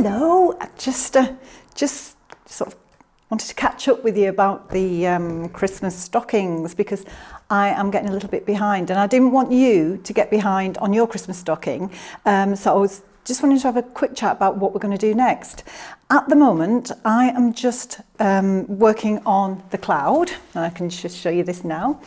Hello, I just sort of wanted to catch up with you about the Christmas stockings, because I am getting a little bit behind and I didn't want you to get behind on your Christmas stocking. So I was just wanting to have a quick chat about what we're going to do next. At the moment, I am just working on the cloud, and I can just show you this now.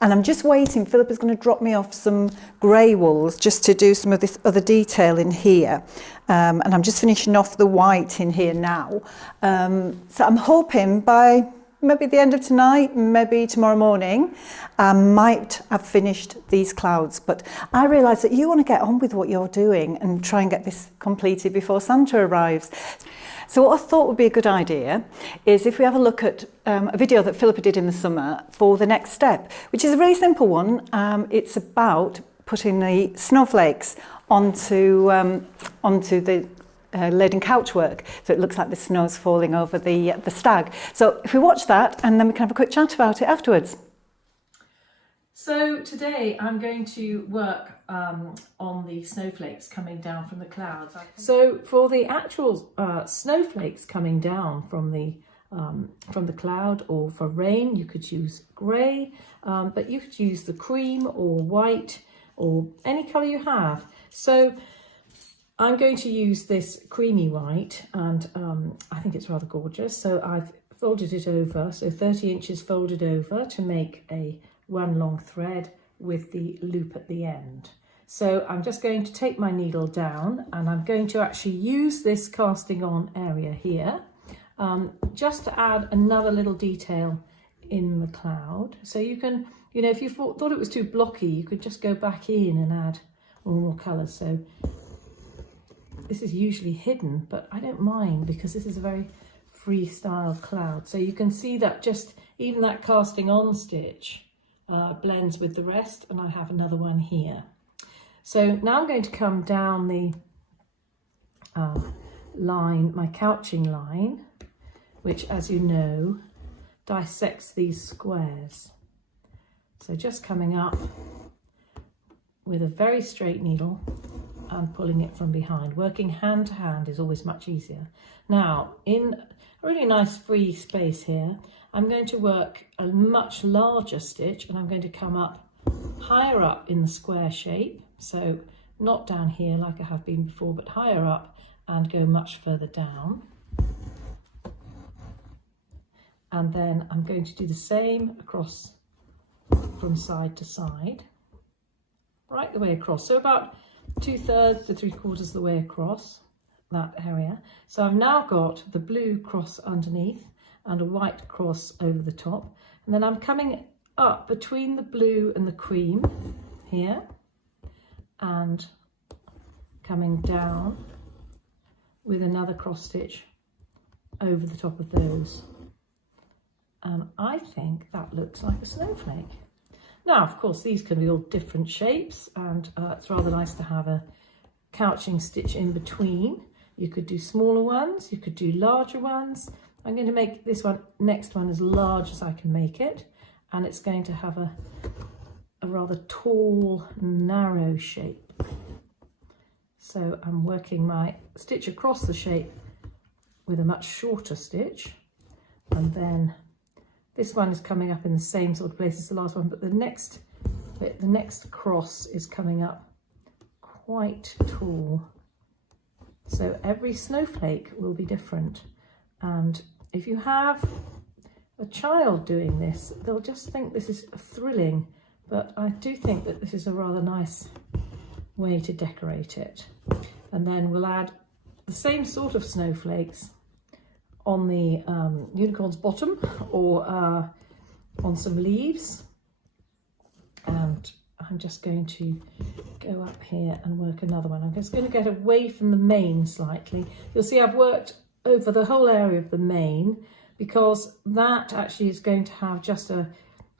And I'm just waiting. Phillipa's going to drop me off some grey wools just to do some of this other detail in here. And I'm just finishing off the white in here now. So I'm hoping by maybe the end of tonight, maybe tomorrow morning, I might have finished these clouds. But I realise that you want to get on with what you're doing and try and get this completed before Santa arrives. So what I thought would be a good idea is if we have a look at a video that Phillipa did in the summer for the next step, which is a really simple one. It's about putting the snowflakes onto the laden couch work, so it looks like the snow's falling over the stag. So if we watch that, and then we can have a quick chat about it afterwards. So today I'm going to work on the snowflakes coming down from the clouds. So for the actual snowflakes coming down from the cloud, or for rain, you could use grey, but you could use the cream or white or any colour you have. So I'm going to use this creamy white, and I think it's rather gorgeous. So I've folded it over, so 30 inches folded over to make a one long thread with the loop at the end. So I'm just going to take my needle down, and I'm going to actually use this casting on area here just to add another little detail in the cloud. So you can, you know, if you thought it was too blocky, you could just go back in and add more colours. So this is usually hidden, but I don't mind because this is a very freestyle cloud. So you can see that just even that casting on stitch blends with the rest, and I have another one here. So now I'm going to come down the line, my couching line, which, as you know, dissects these squares. So just coming up with a very straight needle and pulling it from behind. Working hand to hand is always much easier. Now, in a really nice free space here, I'm going to work a much larger stitch, and I'm going to come up higher up in the square shape. So not down here like I have been before, but higher up, and go much further down. And then I'm going to do the same across from side to side, right the way across. So about 2/3 to 3/4 of the way across that area. So I've now got the blue cross underneath and a white cross over the top. And then I'm coming up between the blue and the cream here, and coming down with another cross stitch over the top of those. And I think that looks like a snowflake. Now, of course, these can be all different shapes, and it's rather nice to have a couching stitch in between. You could do smaller ones, you could do larger ones. I'm going to make this one, next one, as large as I can make it, and it's going to have a rather tall, narrow shape. So I'm working my stitch across the shape with a much shorter stitch, and then this one is coming up in the same sort of place as the last one, but the next bit, the next cross, is coming up quite tall. So every snowflake will be different. And if you have a child doing this, they'll just think this is thrilling, but I do think that this is a rather nice way to decorate it. And then we'll add the same sort of snowflakes on the unicorn's bottom, or on some leaves. And I'm just going to go up here and work another one. I'm just going to get away from the mane slightly. You'll see I've worked over the whole area of the mane, because that actually is going to have just a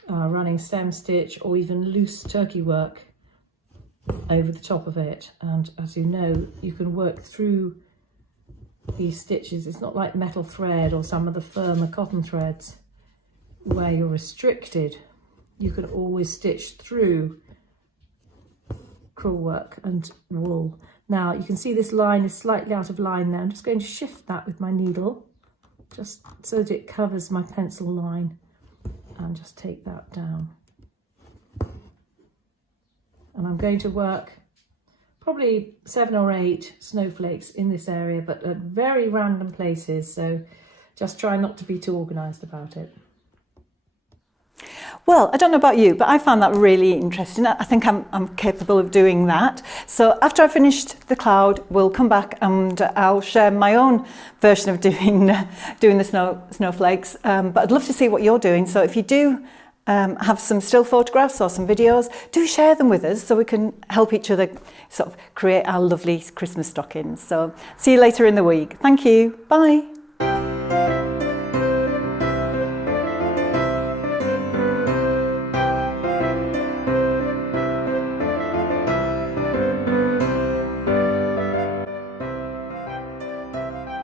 running stem stitch or even loose turkey work over the top of it. And as you know, you can work through these stitches. It's not like metal thread or some of the firmer cotton threads where you're restricted. You can always stitch through crewel work and wool. Now you can see this line is slightly out of line there. I'm just going to shift that with my needle, just so that it covers my pencil line, and just take that down. And I'm going to work probably 7 or 8 snowflakes in this area, but at very random places, so just try not to be too organised about it. Well, I don't know about you, but I found that really interesting. I think I'm capable of doing that. So after I've finished the cloud, we'll come back and I'll share my own version of doing the snowflakes. But I'd love to see what you're doing. So if you do have some still photographs or some videos, do share them with us so we can help each other sort of create our lovely Christmas stockings. So see you later in the week. Thank you. Bye.